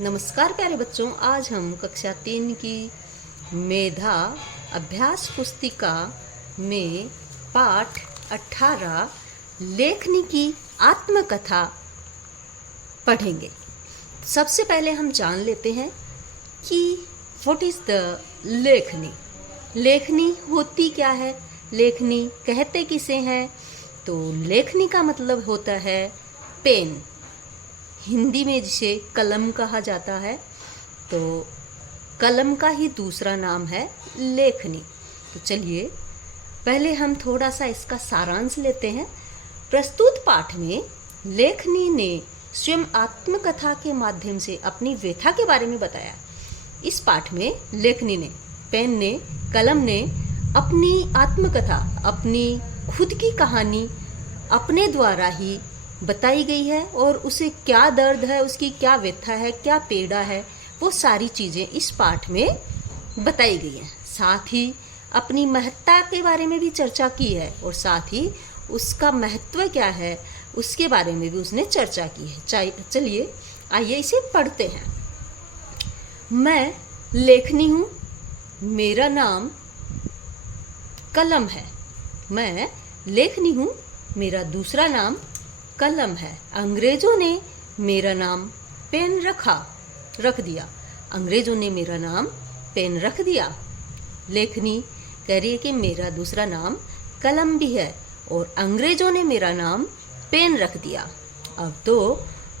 नमस्कार प्यारे बच्चों, आज हम कक्षा 3 की मेधा अभ्यास पुस्तिका में पाठ 18 लेखनी की आत्मकथा पढ़ेंगे। सबसे पहले हम जान लेते हैं कि व्हाट इज द लेखनी। लेखनी होती क्या है, लेखनी कहते किसे हैं। तो लेखनी का मतलब होता है पेन, हिंदी में जिसे कलम कहा जाता है। तो कलम का ही दूसरा नाम है लेखनी। तो चलिए पहले हम थोड़ा सा इसका सारांश लेते हैं। प्रस्तुत पाठ में लेखनी ने स्वयं आत्मकथा के माध्यम से अपनी व्यथा के बारे में बताया। इस पाठ में लेखनी ने, पेन ने, कलम ने अपनी आत्मकथा, अपनी खुद की कहानी अपने द्वारा ही बताई गई है और उसे क्या दर्द है, उसकी क्या व्यथा है, क्या पीड़ा है, वो सारी चीज़ें इस पाठ में बताई गई हैं। साथ ही अपनी महत्ता के बारे में भी चर्चा की है और साथ ही उसका महत्व क्या है उसके बारे में भी उसने चर्चा की है। चलिए आइए इसे पढ़ते हैं। मैं लेखनी हूँ, मेरा नाम कलम है। मैं लेखनी हूँ, मेरा दूसरा नाम कलम है। अंग्रेजों ने मेरा नाम पेन रख दिया। अंग्रेजों ने मेरा नाम पेन रख दिया। लेखनी कह रही है कि मेरा दूसरा नाम कलम भी है और अंग्रेजों ने मेरा नाम पेन रख दिया। अब तो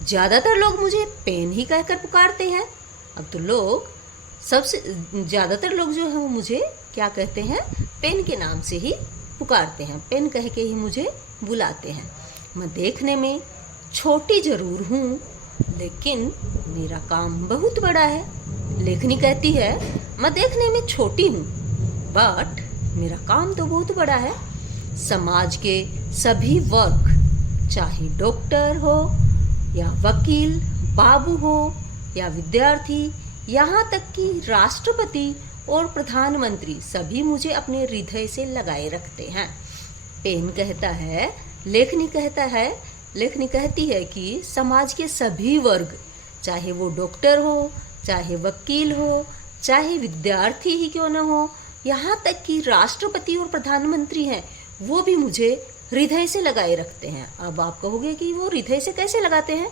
ज़्यादातर लोग मुझे पेन ही कहकर पुकारते हैं। अब तो लोग सबसे ज़्यादातर लोग जो है वो मुझे क्या कहते हैं, पेन के नाम से ही पुकारते हैं, पेन कह के ही मुझे बुलाते हैं। मैं देखने में छोटी जरूर हूँ लेकिन मेरा काम बहुत बड़ा है। लेखनी कहती है मैं देखने में छोटी हूँ बट मेरा काम तो बहुत बड़ा है। समाज के सभी वर्ग, चाहे डॉक्टर हो या वकील, बाबू हो या विद्यार्थी, यहाँ तक कि राष्ट्रपति और प्रधानमंत्री, सभी मुझे अपने हृदय से लगाए रखते हैं। पेन कहता है, लेखनी कहती है कि समाज के सभी वर्ग, चाहे वो डॉक्टर हो, चाहे वकील हो, चाहे विद्यार्थी ही क्यों न हो, यहाँ तक कि राष्ट्रपति और प्रधानमंत्री हैं, वो भी मुझे हृदय से लगाए रखते हैं। अब आप कहोगे कि वो हृदय से कैसे लगाते हैं।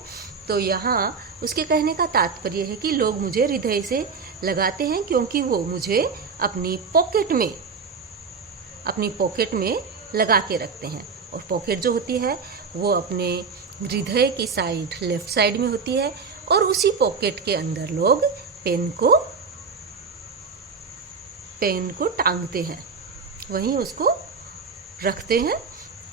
तो यहाँ उसके कहने का तात्पर्य है कि लोग मुझे हृदय से लगाते हैं क्योंकि वो मुझे अपनी पॉकेट में लगा के रखते हैं। और पॉकेट जो होती है वो अपने हृदय की साइड, लेफ्ट साइड में होती है और उसी पॉकेट के अंदर लोग पेन को टांगते हैं, वहीं उसको रखते हैं।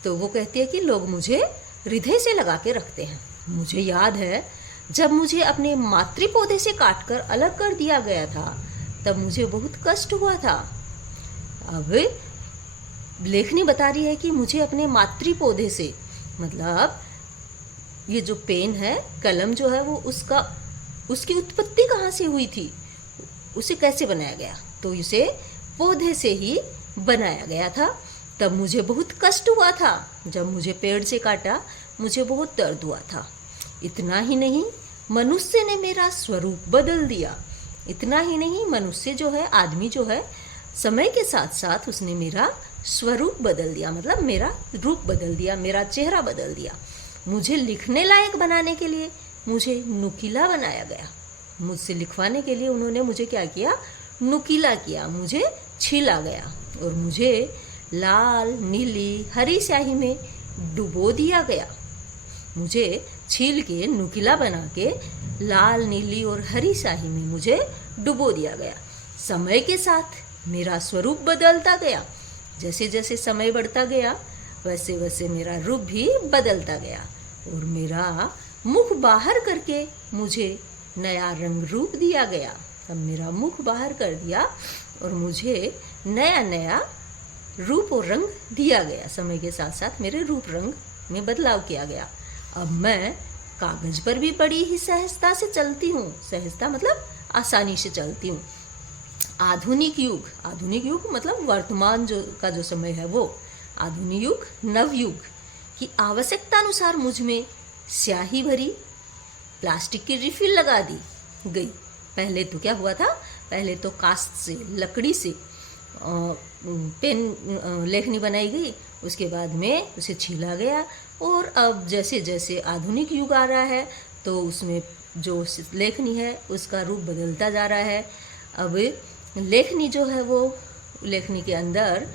तो वो कहती है कि लोग मुझे हृदय से लगा के रखते हैं। मुझे याद है जब मुझे अपने मातृ पौधे से काटकर अलग कर दिया गया था तब मुझे बहुत कष्ट हुआ था। अब लेखनी बता रही है कि मुझे अपने मातृ पौधे से, मतलब ये जो पेन है, कलम जो है, वो उसकी उत्पत्ति कहाँ से हुई थी, उसे कैसे बनाया गया। तो इसे पौधे से ही बनाया गया था। तब मुझे बहुत कष्ट हुआ था। जब मुझे पेड़ से काटा मुझे बहुत दर्द हुआ था। इतना ही नहीं, मनुष्य ने मेरा स्वरूप बदल दिया। इतना ही नहीं, मनुष्य जो है, आदमी जो है, समय के साथ साथ उसने मेरा स्वरूप बदल दिया, मतलब मेरा रूप बदल दिया, मेरा चेहरा बदल दिया। मुझे लिखने लायक बनाने के लिए मुझे नुकीला बनाया गया। मुझसे लिखवाने के लिए उन्होंने मुझे क्या किया, नुकीला किया, मुझे छीला गया और मुझे लाल, नीली, हरी स्याही में डुबो दिया गया। मुझे छील के नुकीला बना के लाल, नीली और हरी स्याही में मुझे डुबो दिया गया। समय के साथ मेरा स्वरूप बदलता गया। जैसे जैसे समय बढ़ता गया वैसे वैसे मेरा रूप भी बदलता गया और मेरा मुख बाहर करके मुझे नया रंग रूप दिया गया। अब मेरा मुख बाहर कर दिया और मुझे नया नया रूप और रंग दिया गया। समय के साथ साथ मेरे रूप रंग में बदलाव किया गया। अब मैं कागज पर भी बड़ी ही सहजता से चलती हूँ। सहजता मतलब आसानी से चलती हूँ। आधुनिक युग मतलब वर्तमान जो समय है वो आधुनिक युग, नवयुग की आवश्यकता अनुसार मुझ में स्याही भरी, प्लास्टिक की रिफिल लगा दी, गई। पहले तो क्या हुआ था, पहले तो कास्ट से, लकड़ी से पेन लेखनी बनाई गई, उसके बाद में उसे छीला गया, और अब जैसे जैसे आधुनिक युग आ रहा है तो उसमें जो लेखनी है उसका रूप बदलता जा रहा है। अब लेखनी जो है वो लेखनी के अंदर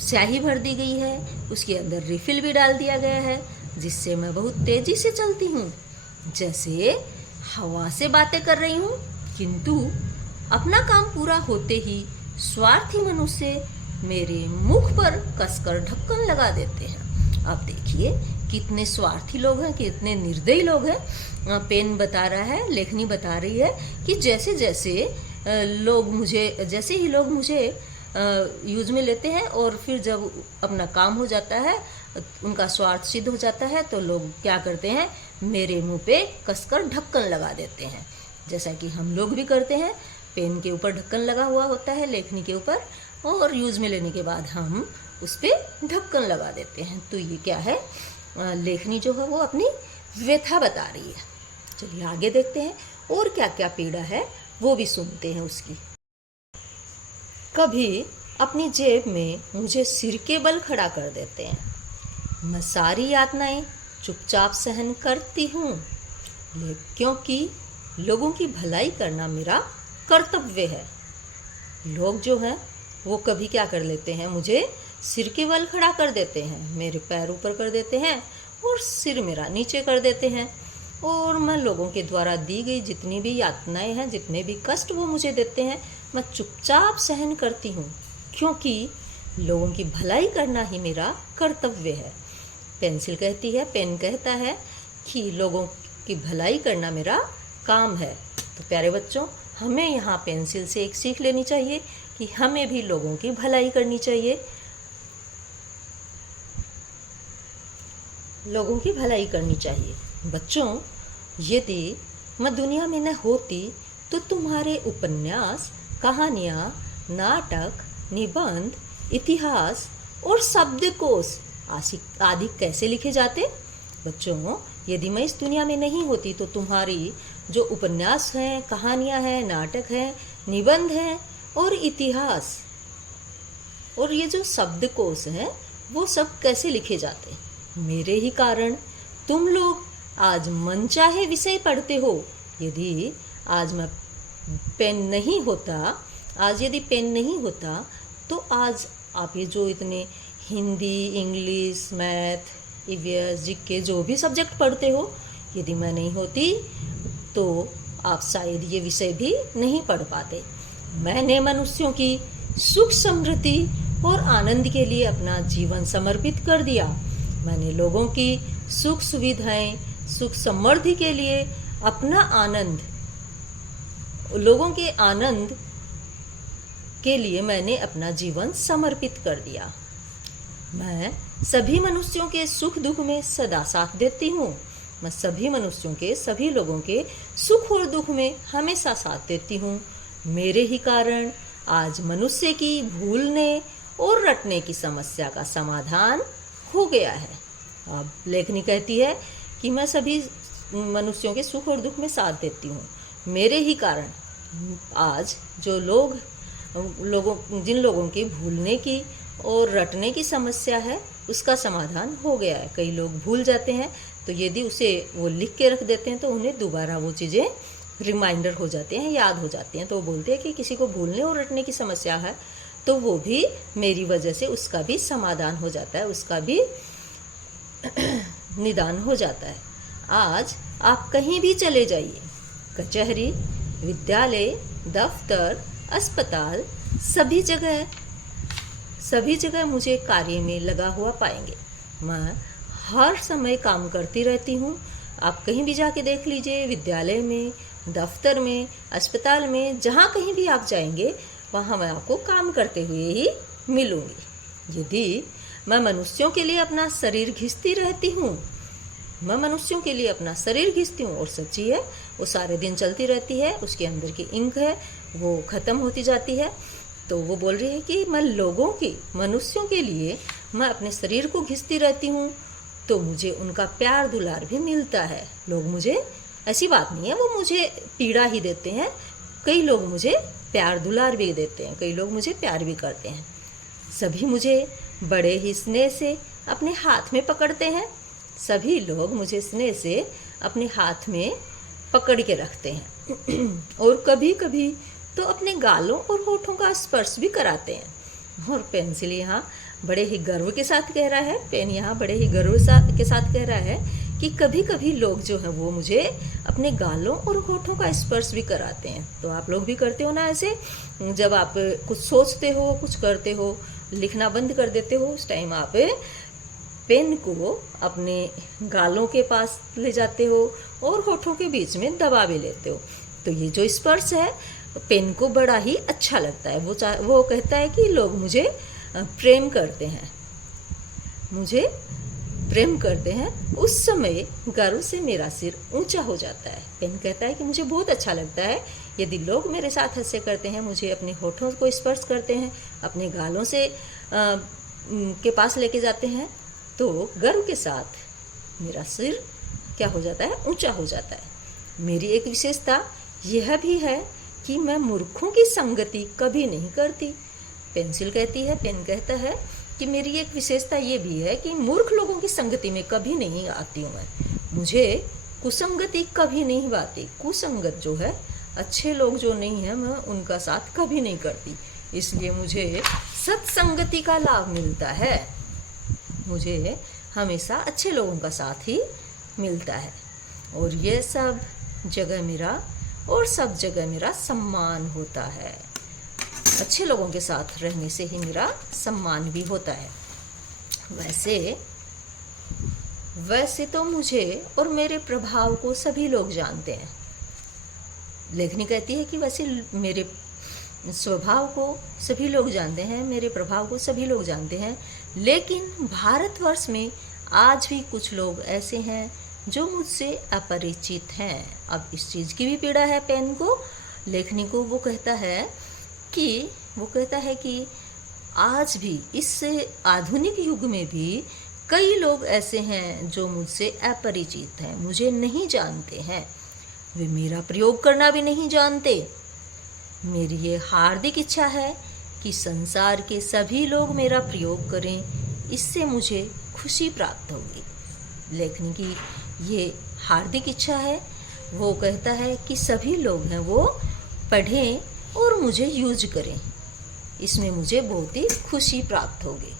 स्याही भर दी गई है, उसके अंदर रिफिल भी डाल दिया गया है, जिससे मैं बहुत तेज़ी से चलती हूँ, जैसे हवा से बातें कर रही हूँ। किंतु अपना काम पूरा होते ही स्वार्थी मनुष्य मेरे मुख पर कसकर ढक्कन लगा देते हैं। अब देखिए कितने स्वार्थी लोग हैं, कितने निर्दयी लोग हैं। पेन बता रहा है, लेखनी बता रही है कि जैसे ही लोग मुझे यूज में लेते हैं और फिर जब अपना काम हो जाता है, उनका स्वार्थ सिद्ध हो जाता है, तो लोग क्या करते हैं, मेरे मुंह पे कसकर ढक्कन लगा देते हैं, जैसा कि हम लोग भी करते हैं। पेन के ऊपर ढक्कन लगा हुआ होता है, लेखनी के ऊपर, और यूज में लेने के बाद हम उस पर ढक्कन लगा देते हैं। तो ये क्या है, लेखनी जो है वो अपनी व्यथा बता रही है। चलिए आगे देखते हैं और क्या क्या पीड़ा है वो भी सुनते हैं उसकी। कभी अपनी जेब में मुझे सिर के बल खड़ा कर देते हैं। मैं सारी यातनाएं चुपचाप सहन करती हूँ, क्योंकि लोगों की भलाई करना मेरा कर्तव्य है। लोग जो हैं वो कभी क्या कर लेते हैं, मुझे सिर के बल खड़ा कर देते हैं, मेरे पैर ऊपर कर देते हैं और सिर मेरा नीचे कर देते हैं, और मैं लोगों के द्वारा दी गई जितनी भी यातनाएं हैं, जितने भी कष्ट वो मुझे देते हैं, मैं चुपचाप सहन करती हूँ, क्योंकि लोगों की भलाई करना ही मेरा कर्तव्य है। पेंसिल कहती है, पेन कहता है कि लोगों की भलाई करना मेरा काम है। तो प्यारे बच्चों, हमें यहाँ पेंसिल से एक सीख लेनी चाहिए कि हमें भी लोगों की भलाई करनी चाहिए, लोगों की भलाई करनी चाहिए। बच्चों, यदि मैं दुनिया में न होती तो तुम्हारे उपन्यास, कहानियाँ, नाटक, निबंध, इतिहास और शब्दकोश आदि कैसे लिखे जाते? बच्चों, यदि मैं इस दुनिया में नहीं होती तो तुम्हारी जो उपन्यास हैं, कहानियाँ हैं, नाटक हैं, निबंध हैं और इतिहास और ये जो शब्दकोश हैं वो सब कैसे लिखे जाते? मेरे ही कारण तुम लोग आज मनचाहे विषय पढ़ते हो। यदि आज मैं पेन नहीं होता, यदि पेन नहीं होता तो आज आप ये जो इतने Hindi, English, math, EVS, GK जो भी सब्जेक्ट पढ़ते हो, यदि मैं नहीं होती तो आप शायद ये विषय भी नहीं पढ़ पाते। मैंने मनुष्यों की सुख समृद्धि और आनंद के लिए अपना जीवन समर्पित कर दिया। मैंने लोगों की सुख सुविधाएं, सुख समृद्धि के लिए अपना आनंद, लोगों के आनंद के लिए मैंने अपना जीवन समर्पित कर दिया। मैं सभी मनुष्यों के सुख दुख में सदा साथ देती हूँ। मैं सभी मनुष्यों के, सभी लोगों के सुख और दुख में हमेशा साथ देती हूँ। मेरे ही कारण आज मनुष्य की भूलने और रटने की समस्या का समाधान हो गया है। अब लेखनी कहती है कि मैं सभी मनुष्यों के सुख और दुख में साथ देती हूँ। मेरे ही कारण आज जो जिन लोगों की भूलने की और रटने की समस्या है उसका समाधान हो गया है। कई लोग भूल जाते हैं, तो यदि उसे वो लिख के रख देते हैं तो उन्हें दोबारा वो चीज़ें रिमाइंडर हो जाते हैं, याद हो जाती हैं। तो वो बोलते हैं कि किसी को भूलने और रटने की समस्या है तो वो भी मेरी वजह से उसका भी समाधान हो जाता है, उसका भी निदान हो जाता है। आज आप कहीं भी चले जाइए, कचहरी, विद्यालय, दफ्तर, अस्पताल, सभी जगह मुझे कार्य में लगा हुआ पाएंगे। मैं हर समय काम करती रहती हूँ। आप कहीं भी जाके देख लीजिए, विद्यालय में, दफ्तर में, अस्पताल में, जहाँ कहीं भी आप जाएंगे वहाँ मैं आपको काम करते हुए ही मिलूँगी। यदि मैं मनुष्यों के लिए अपना शरीर घिसती रहती हूँ, मैं मनुष्यों के लिए अपना शरीर घिसती हूँ, और सच्ची है वो सारे दिन चलती रहती है, उसके अंदर की इंक है वो ख़त्म होती जाती है। तो वो बोल रही है कि मैं मनुष्यों के लिए मैं अपने शरीर को घिसती रहती हूँ, तो मुझे उनका प्यार दुलार भी मिलता है, लोग मुझे ऐसी बात नहीं है, वो मुझे पीड़ा ही देते हैं। कई लोग मुझे प्यार दुलार भी देते हैं, कई लोग मुझे प्यार भी करते हैं। सभी मुझे बड़े ही स्नेह से अपने हाथ में पकड़ते हैं। सभी लोग मुझे स्नेह से अपने हाथ में पकड़ के रखते हैं और कभी कभी तो अपने गालों और होठों का स्पर्श भी कराते हैं। और पेंसिल यहाँ बड़े ही गर्व के साथ कह रहा है, पेन यहाँ बड़े ही गर्व के साथ कह रहा है कि कभी कभी लोग जो हैं वो मुझे अपने गालों और होठों का स्पर्श भी कराते हैं। तो आप लोग भी करते हो ना ऐसे? जब आप कुछ सोचते हो, कुछ करते हो, लिखना बंद कर देते हो, उस टाइम आप पेन को अपने गालों के पास ले जाते हो और होठों के बीच में दबा भी लेते हो। तो ये जो स्पर्श है पेन को बड़ा ही अच्छा लगता है। वो कहता है कि लोग मुझे प्रेम करते हैं, मुझे प्रेम करते हैं। उस समय गर्व से मेरा सिर ऊंचा हो जाता है। पेन कहता है कि मुझे बहुत अच्छा लगता है यदि लोग मेरे साथ ऐसे करते हैं, मुझे अपने होठों को स्पर्श करते हैं, अपने गालों से के पास लेके जाते हैं, तो गर्व के साथ मेरा सिर क्या हो जाता है? ऊंचा हो जाता है। मेरी एक विशेषता यह भी है कि मैं मूर्खों की संगति कभी नहीं करती। पेंसिल कहती है, पेन कहता है कि मेरी एक विशेषता ये भी है कि मूर्ख लोगों की संगति में कभी नहीं आती हूँ मैं। मुझे कुसंगति कभी नहीं बाती। कुसंगत जो है, अच्छे लोग जो नहीं है, मैं उनका साथ कभी नहीं करती। इसलिए मुझे सत्संगति का लाभ मिलता है। मुझे हमेशा अच्छे लोगों का साथ ही मिलता है और ये सब जगह मेरा सम्मान होता है। अच्छे लोगों के साथ रहने से ही मेरा सम्मान भी होता है। वैसे तो मुझे और मेरे प्रभाव को सभी लोग जानते हैं। लेखनी कहती है कि वैसे मेरे स्वभाव को सभी लोग जानते हैं, मेरे प्रभाव को सभी लोग जानते हैं, लेकिन भारतवर्ष में आज भी कुछ लोग ऐसे हैं जो मुझसे अपरिचित हैं। अब इस चीज़ की भी पीड़ा है पेन को, लेखनी को। वो कहता है कि आज भी इस आधुनिक युग में भी कई लोग ऐसे हैं जो मुझसे अपरिचित हैं, मुझे नहीं जानते हैं, वे मेरा प्रयोग करना भी नहीं जानते। मेरी ये हार्दिक इच्छा है कि संसार के सभी लोग मेरा प्रयोग करें, इससे मुझे खुशी प्राप्त होगी। लेखनी की ये हार्दिक इच्छा है। वो कहता है कि सभी लोग हैं वो पढ़ें और मुझे यूज करें, इसमें मुझे बहुत ही खुशी प्राप्त होगी।